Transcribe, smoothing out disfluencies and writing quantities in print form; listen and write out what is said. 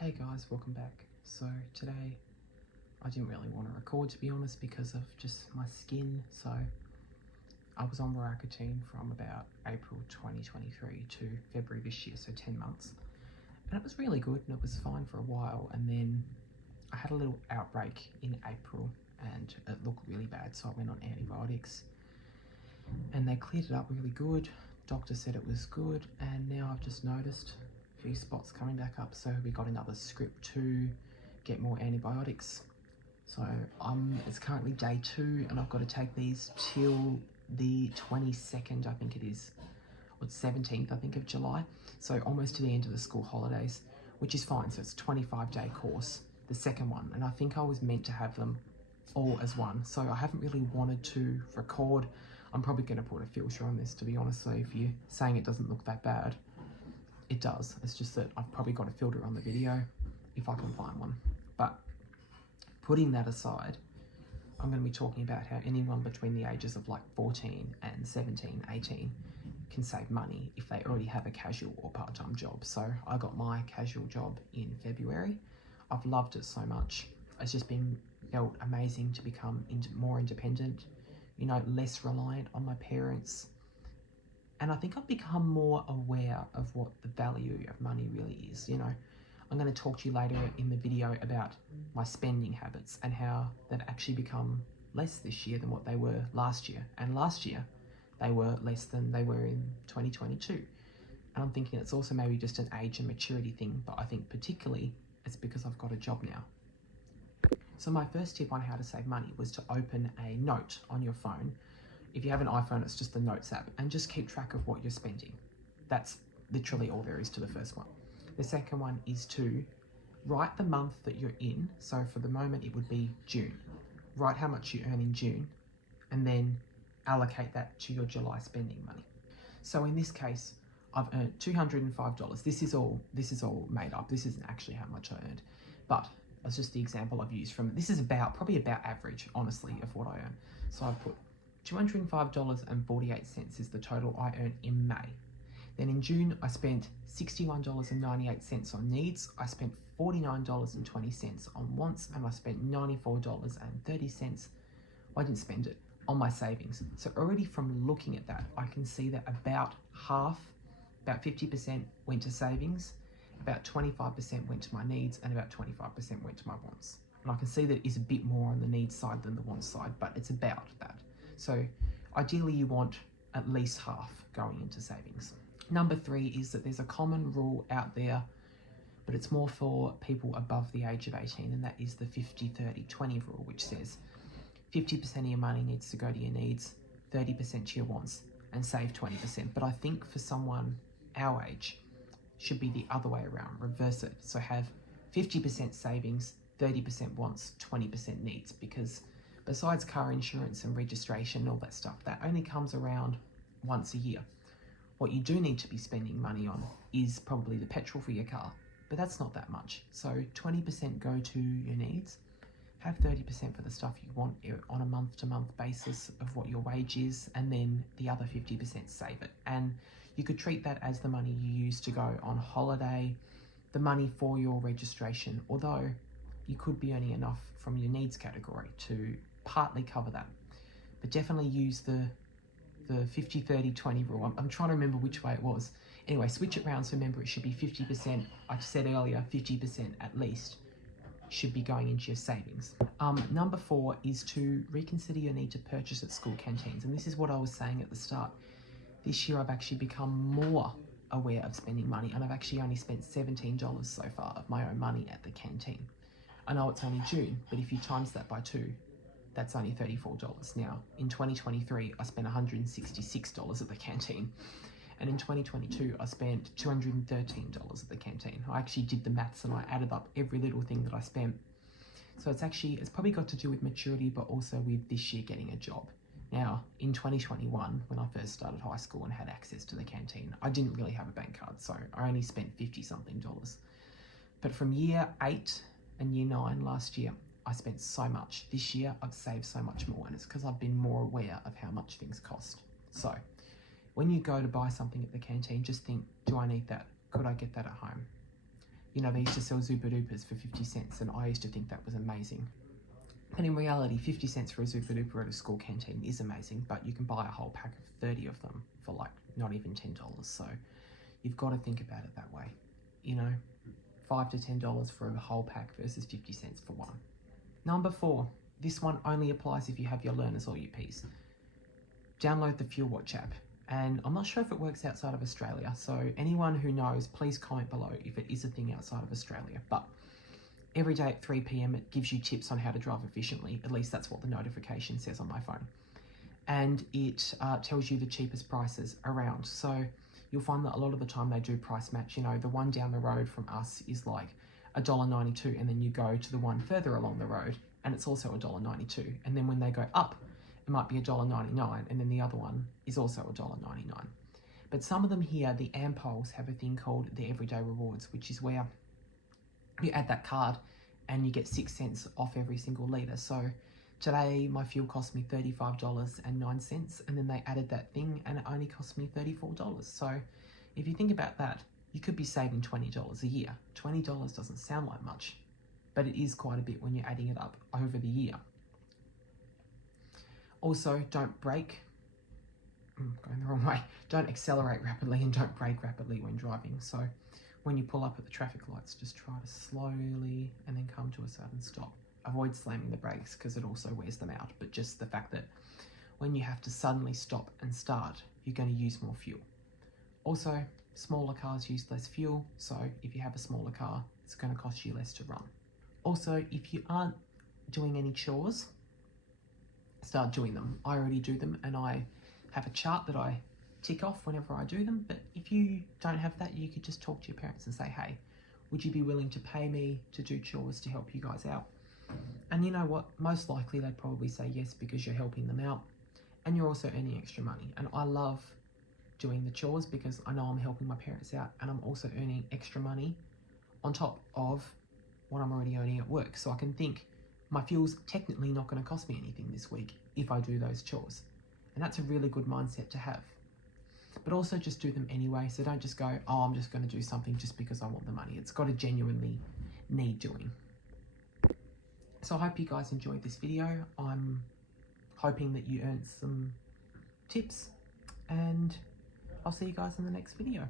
Hey guys, welcome back. So today I didn't really want to record, to be honest, because of just my skin. So I was on Roaccutane from about April 2023 to February this year, so 10 months. And it was really good and it was fine for a while. And then I had a little outbreak in April and it looked really bad, so I went on antibiotics and they cleared it up really good. Doctor said it was good, and now I've just noticed a few spots coming back up, so we got another script to get more antibiotics. So it's currently day 2 and I've got to take these till the 22nd, I think it is, or 17th, I think, of July. So almost to the end of the school holidays, which is fine. So it's a 25-day course, the second one. And I think I was meant to have them all as one. So I haven't really wanted to record. I'm probably going to put a filter on this, to be honest. So if you're saying it doesn't look that bad, it does. It's just that I've probably got a filter on the video if I can find one. But putting that aside, I'm going to be talking about how anyone between the ages of like 14 and 17, 18 can save money if they already have a casual or part-time job. So I got my casual job in February. I've loved it so much. It's just felt amazing to become more independent, you know, less reliant on my parents. And I think I've become more aware of what the value of money really is. You know, I'm going to talk to you later in the video about my spending habits and how they've actually become less this year than what they were last year. And last year, they were less than they were in 2022. And I'm thinking it's also maybe just an age and maturity thing, but I think particularly it's because I've got a job now. So my first tip on how to save money was to open a note on your phone. If you have an iPhone, it's just the Notes app, and just keep track of what you're spending. That's literally all there is to the first one. The second one is to write the month that you're in. So for the moment, it would be June. Write how much you earn in June, and then allocate that to your July spending money. So in this case, I've earned $205. This is all made up. This isn't actually how much I earned, but it's just the example I've used from. This is probably about average, honestly, of what I earn. So I've put $205.48 is the total I earned in May. Then in June, I spent $61.98 on needs. I spent $49.20 on wants, and I spent $94.30. I didn't spend it on my savings. So already from looking at that, I can see that about 50% went to savings, about 25% went to my needs, and about 25% went to my wants. And I can see that it is a bit more on the needs side than the wants side, but it's about that. So ideally you want at least half going into savings. Number 3 is that there's a common rule out there, but it's more for people above the age of 18, and that is the 50-30-20 rule, which says 50% of your money needs to go to your needs, 30% to your wants, and save 20%. But I think for someone our age, should be the other way around, reverse it. So have 50% savings, 30% wants, 20% needs, because besides car insurance and registration and all that stuff, that only comes around once a year. What you do need to be spending money on is probably the petrol for your car, but that's not that much. So 20% go to your needs, have 30% for the stuff you want on a month-to-month basis of what your wage is, and then the other 50% save it. And you could treat that as the money you use to go on holiday, the money for your registration, although you could be earning enough from your needs category to partly cover that. But definitely use the 50-30-20 rule. I'm trying to remember which way it was. Anyway, switch it around, so remember it should be 50%, I said earlier, 50% at least should be going into your savings. Number 4 is to reconsider your need to purchase at school canteens. And this is what I was saying at the start. This year I've actually become more aware of spending money, and I've actually only spent $17 so far of my own money at the canteen. I know it's only June, but if you times that by 2, that's only $34. Now, in 2023, I spent $166 at the canteen. And in 2022, I spent $213 at the canteen. I actually did the maths and I added up every little thing that I spent. So it's probably got to do with maturity, but also with this year getting a job. Now, in 2021, when I first started high school and had access to the canteen, I didn't really have a bank card, so I only spent $50-something. But from year 8 and year 9 last year, I spent so much. This year, I've saved so much more, and it's because I've been more aware of how much things cost. So when you go to buy something at the canteen, just think, do I need that? Could I get that at home? You know, they used to sell Zupa Dupas for 50 cents, and I used to think that was amazing. And in reality, 50 cents for a Zupa Duper at a school canteen is amazing, but you can buy a whole pack of 30 of them for like not even $10. So you've got to think about it that way. You know, $5 to $10 for a whole pack versus 50 cents for one. Number 4, this one only applies if you have your learners or your Ps. Download the Fuel Watch app. And I'm not sure if it works outside of Australia, so anyone who knows, please comment below if it is a thing outside of Australia. But every day at 3 p.m, it gives you tips on how to drive efficiently. At least that's what the notification says on my phone. And it tells you the cheapest prices around. So you'll find that a lot of the time they do price match. You know, the one down the road from us is like $1.92, and then you go to the one further along the road and it's also $1.92. And then when they go up, it might be $1.99, and then the other one is also $1.99. But some of them here, the Ampolls, have a thing called the Everyday Rewards, which is where you add that card and you get 6 cents off every single litre. So today my fuel cost me $35.09, and then they added that thing and it only cost me $34. So if you think about that, you could be saving $20 a year. $20 doesn't sound like much, but it is quite a bit when you're adding it up over the year. Also, don't brake. Going the wrong way. Don't accelerate rapidly and don't brake rapidly when driving. So when you pull up at the traffic lights, just try to slowly and then come to a sudden stop. Avoid slamming the brakes because it also wears them out, but just the fact that when you have to suddenly stop and start, you're going to use more fuel. Also, smaller cars use less fuel, so if you have a smaller car, it's going to cost you less to run. Also, if you aren't doing any chores, start doing them. I already do them, and I have a chart that I tick off whenever I do them. But if you don't have that, you could just talk to your parents and say, hey, would you be willing to pay me to do chores to help you guys out? And you know what? Most likely they'd probably say yes, because you're helping them out and you're also earning extra money. And I love doing the chores because I know I'm helping my parents out, and I'm also earning extra money on top of what I'm already earning at work. So I can think, my fuel's technically not going to cost me anything this week if I do those chores. And that's a really good mindset to have. But also just do them anyway. So don't just go, oh, I'm just going to do something just because I want the money. It's got to genuinely need doing. So I hope you guys enjoyed this video. I'm hoping that you earned some tips, and I'll see you guys in the next video.